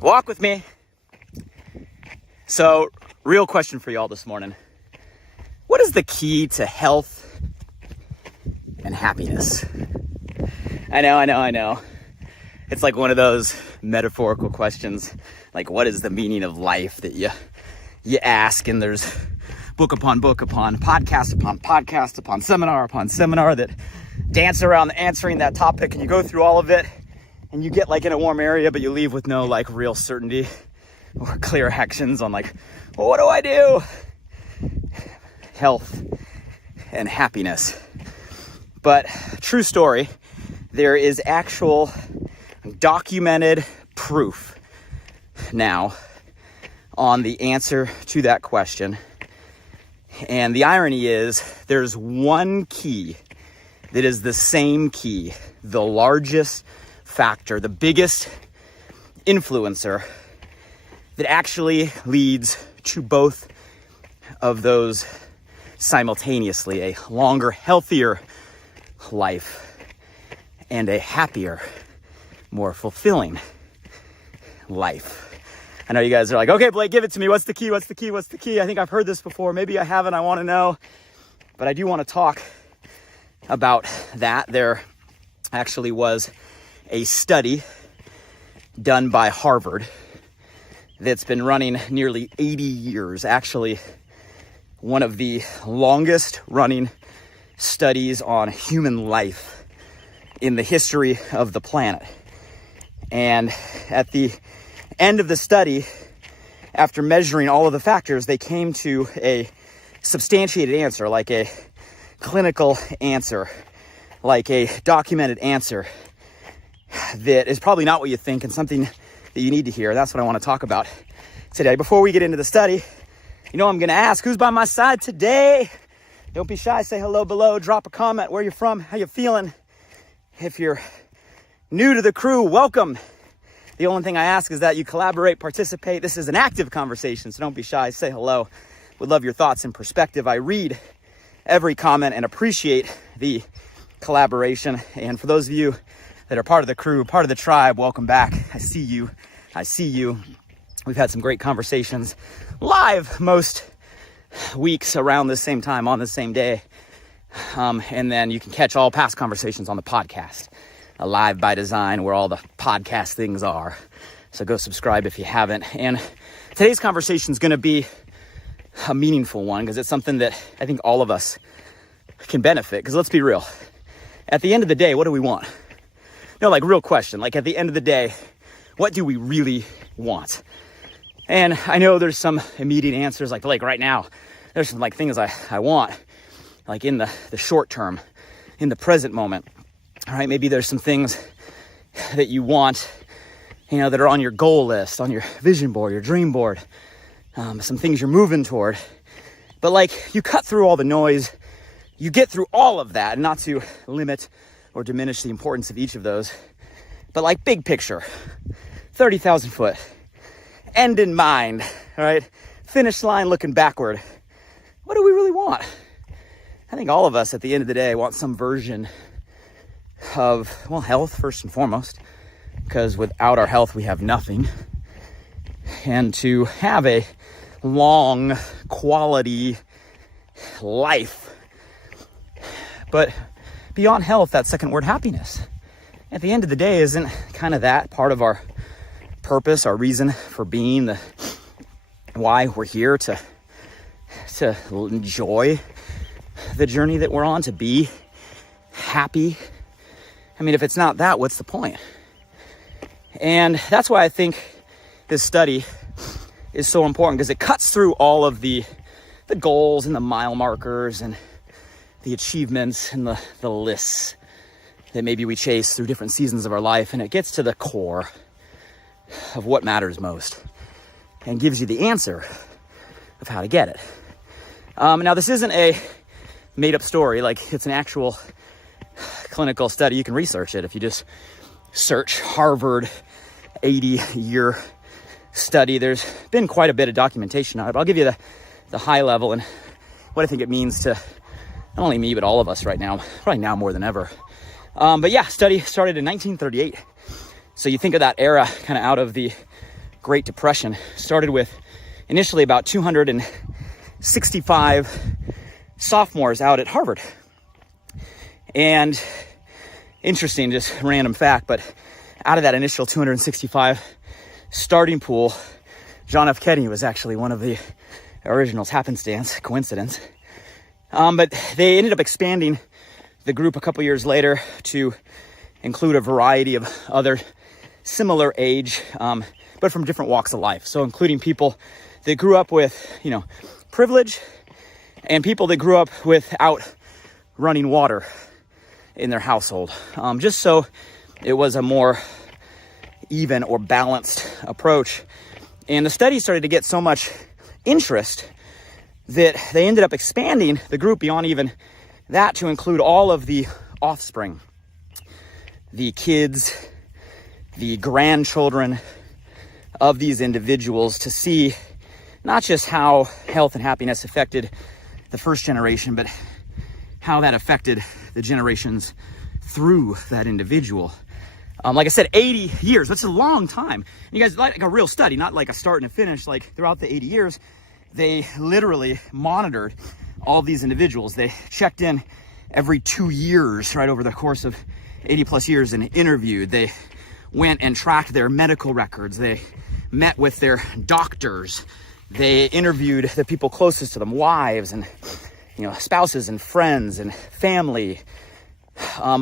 Walk with me. So, real question for y'all this morning. What is the key to health and happiness? I know. It's like one of those metaphorical questions. Like, what is the meaning of life that you ask, and there's book upon podcast upon seminar that dance around answering that topic, and you go through all of it, and you get like in a warm area, but you leave with no like real certainty or clear actions on like, well, what do I do? Health and happiness. But true story, there is actual documented proof now on the answer to that question. And the irony is there's one key that is the same key, the largest factor, the biggest influencer that actually leads to both of those simultaneously: a longer, healthier life and a happier, more fulfilling life. I know you guys are like, okay, Blake, give it to me. What's the key? I think I've heard this before. Maybe I haven't. I want to know. But I do want to talk about that. There actually was a study done by Harvard that's been running nearly 80 years. Actually, one of the longest running studies on human life in the history of the planet. And at the end of the study, after measuring all of the factors, they came to a substantiated answer, like a clinical answer, like a documented answer that is probably not what you think and something that you need to hear. That's what I want to talk about today. Before we get into the study, I'm going to ask, who's by my side today? Don't be shy. Say hello below. Drop a comment. Where you're from. How you feeling? If you're new to the crew, welcome. The only thing I ask is that you collaborate, participate. This is an active conversation, so don't be shy. Say hello. Would love your thoughts and perspective. I read every comment and appreciate the collaboration. And for those of you that are part of the crew, part of the tribe, welcome back. I see you. We've had some great conversations live most weeks around the same time on the same day. And then you can catch all past conversations on the podcast, Live by Design, where all the podcast things are. So go subscribe if you haven't. And today's conversation is going to be a meaningful one because it's something that I think all of us can benefit. Because let's be real. At the end of the day, what do we want? Like real question. Like at the end of the day, what do we really want? And I know there's some immediate answers like right now, there's some like things I want, like in the short term, in the present moment. All right, maybe there's some things that you want, that are on your goal list, on your vision board, your dream board, some things you're moving toward. But like you cut through all the noise, you get through all of that, and not to limit or diminish the importance of each of those, but like big picture, 30,000 foot, end in mind, all right? Finish line looking backward. What do we really want? I think all of us at the end of the day want some version of, health first and foremost, because without our health, we have nothing. And to have a long quality life. But beyond health, that second word, happiness. At the end of the day, isn't kind of that part of our purpose, our reason for being, the why we're here, to enjoy the journey that we're on, to be happy? I mean, if it's not that, what's the point? And that's why I think this study is so important, because it cuts through all of the goals and the mile markers and the achievements and the lists that maybe we chase through different seasons of our life, and it gets to the core of what matters most and gives you the answer of how to get it. Now, this isn't a made-up story. Like, it's an actual clinical study. You can research it if you just search Harvard 80-year study. There's been quite a bit of documentation on it, but I'll give you the high level and what I think it means to not only me, but all of us right now, probably now more than ever. But yeah, study started in 1938. So you think of that era kind of out of the Great Depression started with initially about 265 sophomores out at Harvard. And interesting, just random fact, but out of that initial 265 starting pool, John F. Kennedy was actually one of the originals. Happenstance, coincidence. But they ended up expanding the group a couple years later to include a variety of other similar age, but from different walks of life. So including people that grew up with, privilege, and people that grew up without running water in their household, just so it was a more even or balanced approach. And the study started to get so much interest that they ended up expanding the group beyond even that to include all of the offspring, the kids, the grandchildren of these individuals, to see not just how health and happiness affected the first generation, but how that affected the generations through that individual. Like I said, 80 years, that's a long time. And you guys, like a real study, not like a start and a finish, like throughout the 80 years, they literally monitored all these individuals. They checked in every 2 years, right, over the course of 80 plus years, and interviewed. They went and tracked their medical records. They met with their doctors. They interviewed the people closest to them, wives and spouses and friends and family,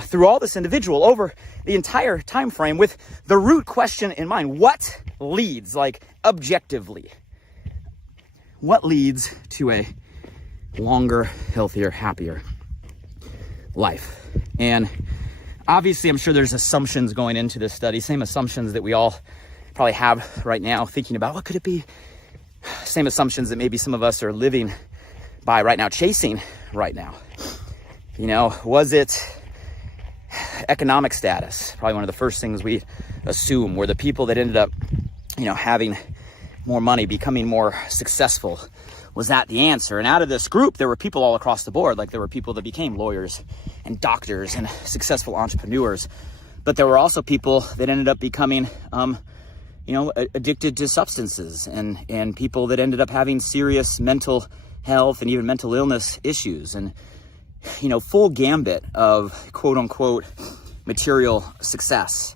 through all this individual over the entire time frame, with the root question in mind: what leads, like objectively, what leads to a longer, healthier, happier life? And obviously, I'm sure there's assumptions going into this study, same assumptions that we all probably have right now, thinking about what could it be. Same assumptions that maybe some of us are living by right now, chasing right now. Was it economic status? Probably one of the first things we assume were the people that ended up, having more money, becoming more successful. Was that the answer? And out of this group, there were people all across the board. Like, there were people that became lawyers and doctors and successful entrepreneurs. But there were also people that ended up becoming, addicted to substances, and people that ended up having serious mental health and even mental illness issues, and full gambit of quote unquote material success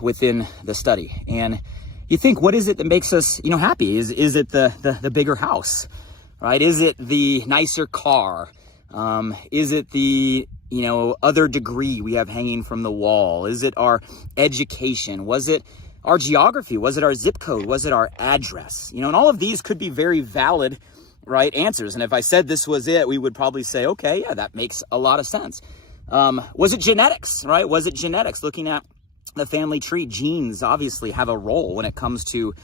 within the study. And you think, what is it that makes us happy? Is it the bigger house, right? Is it the nicer car? Is it the other degree we have hanging from the wall? Is it our education? Was it our geography? Was it our zip code? Was it our address? And all of these could be very valid, right, answers. And if I said this was it, we would probably say, okay, yeah, that makes a lot of sense. Was it genetics, right? Was it genetics? Looking at the family tree, genes obviously have a role when it comes to,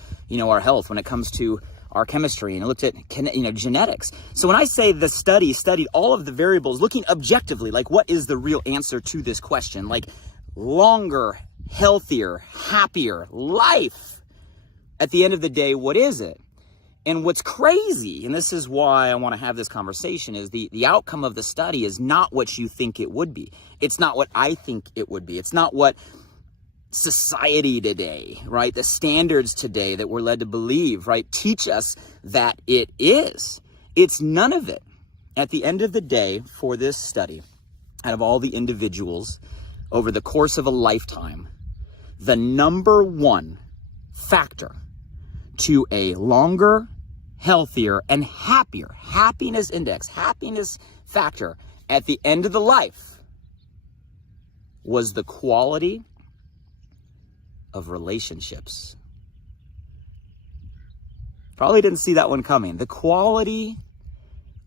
our health, when it comes to our chemistry, and looked at, genetics. So when I say the study studied all of the variables, looking objectively, like, what is the real answer to this question? Like, longer, healthier, happier life. At the end of the day, what is it? And what's crazy, and this is why I want to have this conversation, is the outcome of the study is not what you think it would be. It's not what I think it would be. It's not what society today, right, the standards today that we're led to believe, right, teach us that it is. It's none of it. At the end of the day, for this study, out of all the individuals over the course of a lifetime, the number one factor to a longer, healthier, and happier happiness index, happiness factor at the end of the life was the quality of relationships. Probably didn't see that one coming. The quality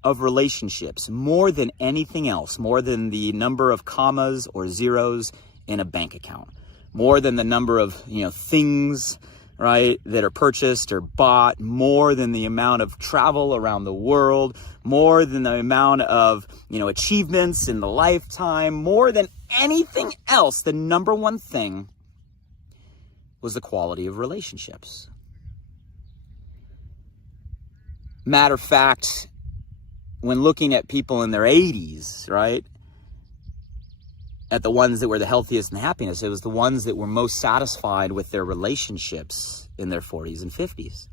of relationships, more than anything else, more than the number of commas or zeros in a bank account, more than the number of, things, right, that are purchased or bought, more than the amount of travel around the world, more than the amount of, achievements in the lifetime, more than anything else, the number one thing was the quality of relationships. Matter of fact, when looking at people in their 80s, right, at the ones that were the healthiest and the happiest. It was the ones that were most satisfied with their relationships in their 40s and 50s.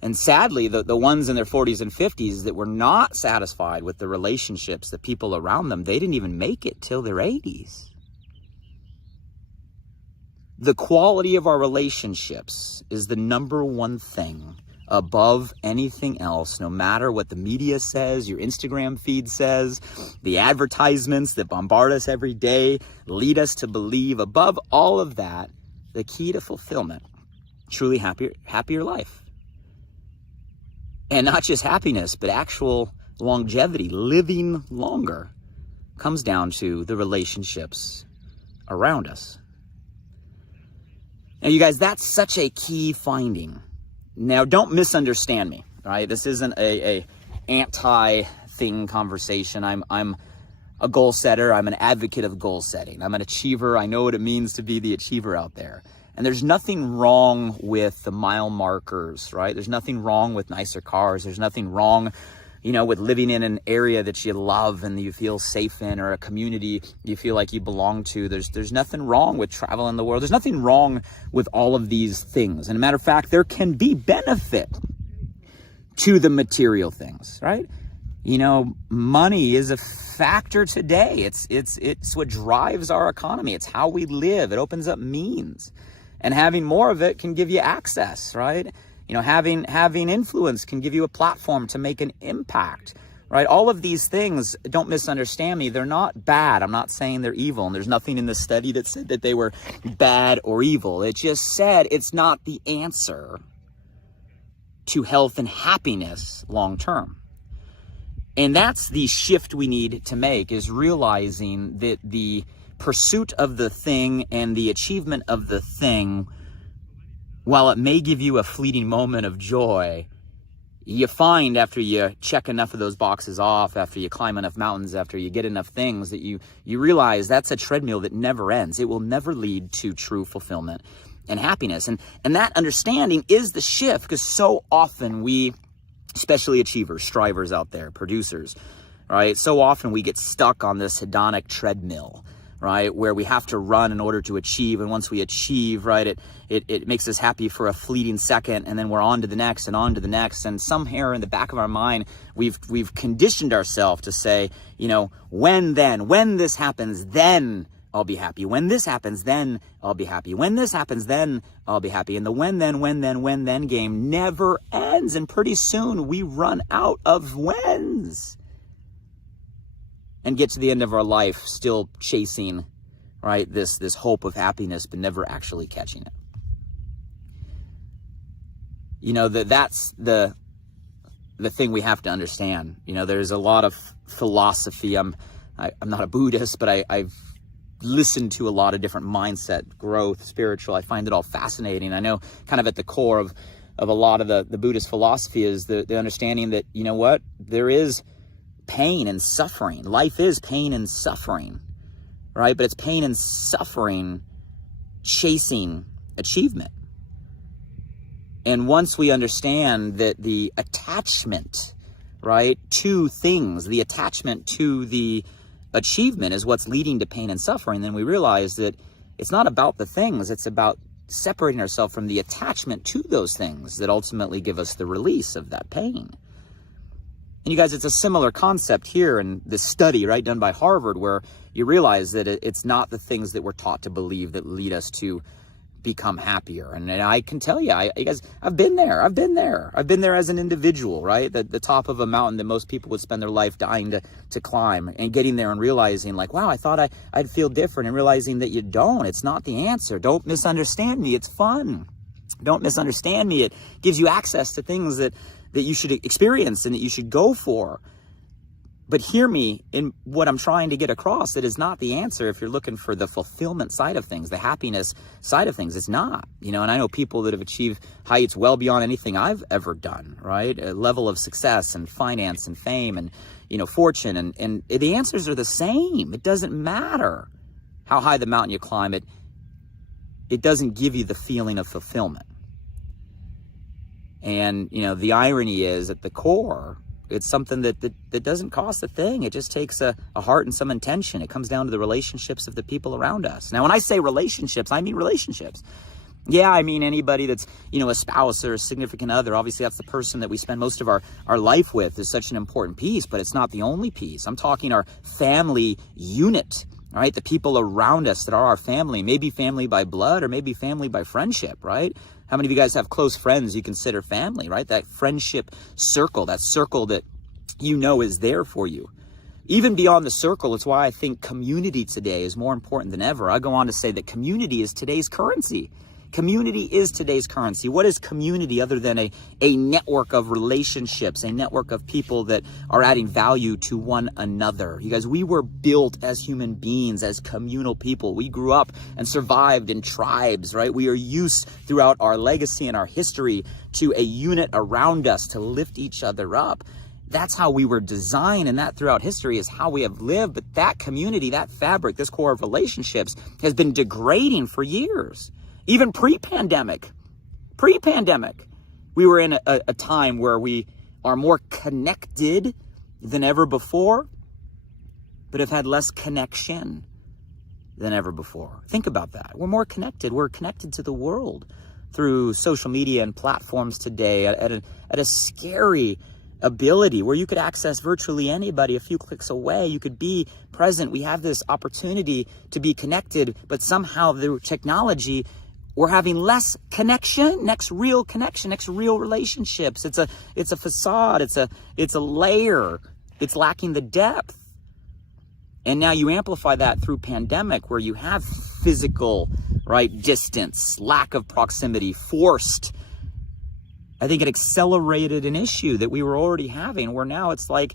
And sadly, the ones in their 40s and 50s that were not satisfied with the relationships, the people around them, they didn't even make it till their 80s. The quality of our relationships is the number one thing above anything else, no matter what the media says, your Instagram feed says, the advertisements that bombard us every day lead us to believe. Above all of that, the key to fulfillment, truly happier life. And not just happiness, but actual longevity, living longer, comes down to the relationships around us. Now, you guys, that's such a key finding. Now, don't misunderstand me, right? This isn't a anti-thing conversation. I'm a goal setter. I'm an advocate of goal setting. I'm an achiever. I know what it means to be the achiever out there. And there's nothing wrong with the mile markers, right? There's nothing wrong with nicer cars. There's nothing wrong, with living in an area that you love and you feel safe in, or a community you feel like you belong to. There's nothing wrong with traveling the world. There's nothing wrong with all of these things. And a matter of fact, there can be benefit to the material things, right? Money is a factor today. It's what drives our economy. It's how we live. It opens up means. And having more of it can give you access, right? Having influence can give you a platform to make an impact, right? All of these things, don't misunderstand me, they're not bad. I'm not saying they're evil. And there's nothing in the study that said that they were bad or evil. It just said it's not the answer to health and happiness long term. And that's the shift we need to make, is realizing that the pursuit of the thing and the achievement of the thing, while it may give you a fleeting moment of joy, you find after you check enough of those boxes off, after you climb enough mountains, after you get enough things, that you realize that's a treadmill that never ends. It will never lead to true fulfillment and happiness. And that understanding is the shift, because so often we, especially achievers, strivers out there, producers, right? So often we get stuck on this hedonic treadmill, right? Where we have to run in order to achieve. And once we achieve, right, it makes us happy for a fleeting second, and then we're on to the next and on to the next. And somewhere in the back of our mind, we've conditioned ourselves to say, when this happens, then I'll be happy. When this happens, then I'll be happy. When this happens, then I'll be happy. And the when then game never ends. And pretty soon we run out of whens and get to the end of our life still chasing, right, this hope of happiness, but never actually catching it. That's the thing we have to understand. There's a lot of philosophy. I'm not a Buddhist, but I've listened to a lot of different mindset, growth, spiritual. I find it all fascinating. I know kind of at the core of a lot of the Buddhist philosophy is the understanding that, there is pain and suffering. Life is pain and suffering, right? But it's pain and suffering chasing achievement. And once we understand that the attachment, right, to things, the attachment to the achievement is what's leading to pain and suffering, then we realize that it's not about the things, it's about separating ourselves from the attachment to those things that ultimately give us the release of that pain. And you guys, it's a similar concept here in this study, right, done by Harvard, where you realize that it's not the things that we're taught to believe that lead us to become happier. And I can tell you, you guys, I've been there. I've been there as an individual, right? The top of a mountain that most people would spend their life dying to climb, and getting there and realizing like, wow, I thought I'd feel different, and realizing that you don't. It's not the answer. Don't misunderstand me. It's fun. Don't misunderstand me. It gives you access to things that you should experience and that you should go for. But hear me in what I'm trying to get across. That is not the answer if you're looking for the fulfillment side of things, the happiness side of things. It's not, and I know people that have achieved heights well beyond anything I've ever done, right? A level of success and finance and fame and, fortune. And the answers are the same. It doesn't matter how high the mountain you climb. It doesn't give you the feeling of fulfillment. And, the irony is at the core, It's something that doesn't cost a thing. It just takes a heart and some intention. It comes down to the relationships of the people around us. Now, when I say relationships, I mean relationships. Yeah, I mean anybody that's, a spouse or a significant other. Obviously, that's the person that we spend most of our life with is such an important piece, but it's not the only piece. I'm talking our family unit, all right? The people around us that are our family, maybe family by blood or maybe family by friendship, right? How many of you guys have close friends you consider family, right? That friendship circle, that circle that is there for you. Even beyond the circle, it's why I think community today is more important than ever. I go on to say that community is today's currency. Community is today's currency. What is community other than a network of relationships, a network of people that are adding value to one another? You guys, we were built as human beings, as communal people. We grew up and survived in tribes, right? We are used throughout our legacy and our history to a unit around us to lift each other up. That's how we were designed, and that throughout history is how we have lived. But that community, that fabric, this core of relationships has been degrading for years. Even pre-pandemic, we were in a time where we are more connected than ever before, but have had less connection than ever before. Think about that. We're more connected. We're connected to the world through social media and platforms today at a scary ability where you could access virtually anybody a few clicks away. You could be present. We have this opportunity to be connected, but somehow the technology, we're having less connection, next real relationships. It's a facade. It's a layer. It's lacking the depth. And now you amplify that through pandemic where you have physical, right, distance, lack of proximity, forced. I think it accelerated an issue that we were already having where now it's like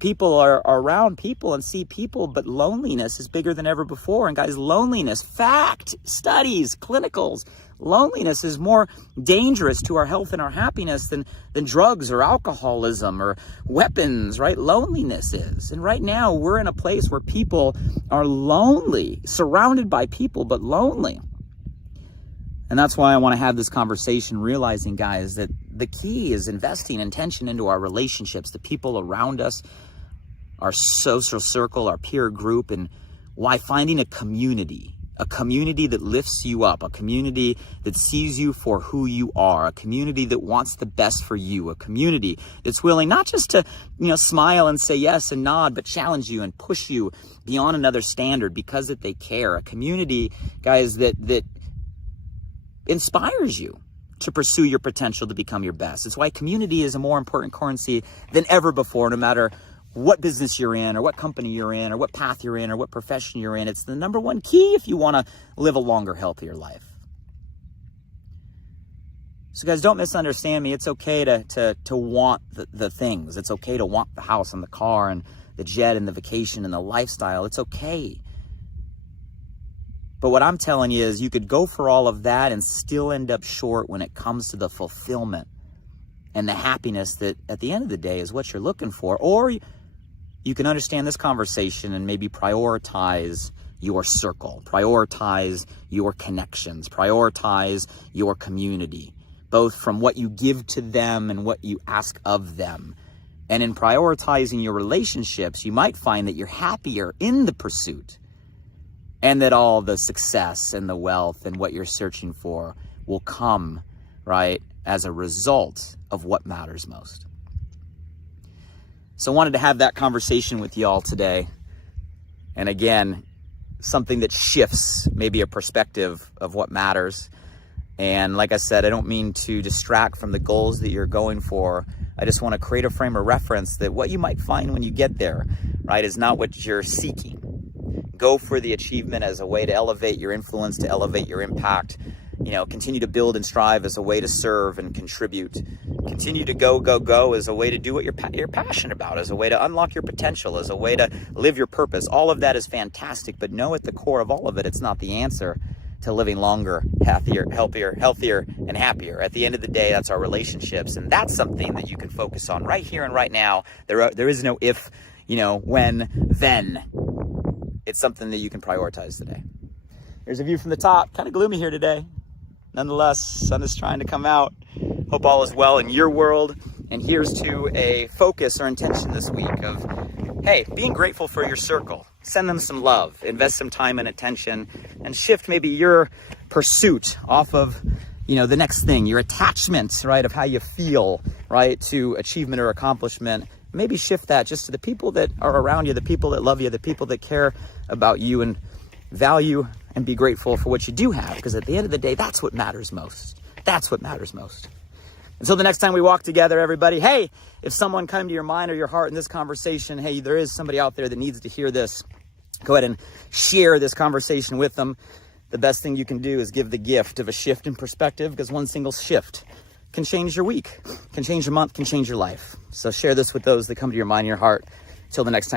people are around people and see people, but loneliness is bigger than ever before. And guys, loneliness, fact, studies, clinicals, loneliness is more dangerous to our health and our happiness than drugs or alcoholism or weapons, right? Loneliness is. And right now we're in a place where people are lonely, surrounded by people, but lonely. And that's why I want to have this conversation, realizing, guys, that the key is investing intention into our relationships, the people around us, our social circle, our peer group, and why finding a community that lifts you up, a community that sees you for who you are, a community that wants the best for you, a community that's willing not just to, smile and say yes and nod, but challenge you and push you beyond another standard because that they care. A community, guys, that inspires you to pursue your potential to become your best. It's why community is a more important currency than ever before, no matter what business you're in or what company you're in or what path you're in or what profession you're in. It's the number one key if you want to live a longer, healthier life. So guys, don't misunderstand me. It's okay to want the things. It's okay to want the house and the car and the jet and the vacation and the lifestyle. It's okay. But what I'm telling you is you could go for all of that and still end up short when it comes to the fulfillment and the happiness that at the end of the day is what you're looking for. Or you can understand this conversation and maybe prioritize your circle, prioritize your connections, prioritize your community, both from what you give to them and what you ask of them. And in prioritizing your relationships, you might find that you're happier in the pursuit, and that all the success and the wealth and what you're searching for will come, right, as a result of what matters most. So I wanted to have that conversation with y'all today. And again, something that shifts maybe a perspective of what matters. And like I said, I don't mean to distract from the goals that you're going for. I just want to create a frame of reference that what you might find when you get there, right, is not what you're seeking. Go for the achievement as a way to elevate your influence, to elevate your impact. Continue to build and strive as a way to serve and contribute. Continue to go as a way to do what you're passionate about, as a way to unlock your potential, as a way to live your purpose. All of that is fantastic, but know at the core of all of it, it's not the answer to living longer, healthier, and happier. At the end of the day, that's our relationships, and that's something that you can focus on right here and right now. There is no if, when, then. It's something that you can prioritize today. Here's a view from the top. Kind of gloomy here today. Nonetheless, sun is trying to come out. Hope all is well in your world. And here's to a focus or intention this week of, hey, being grateful for your circle. Send them some love, invest some time and attention, and shift maybe your pursuit off of, the next thing, your attachment, right, of how you feel, right, to achievement or accomplishment. Maybe shift that just to the people that are around you, the people that love you, the people that care about you and value and be grateful for what you do have. Because at the end of the day, that's what matters most. That's what matters most. Until the next time we walk together, everybody, hey, if someone come to your mind or your heart in this conversation, hey, there is somebody out there that needs to hear this, go ahead and share this conversation with them. The best thing you can do is give the gift of a shift in perspective, because one single shift can change your week, can change your month, can change your life. So share this with those that come to your mind and your heart. Until the next time.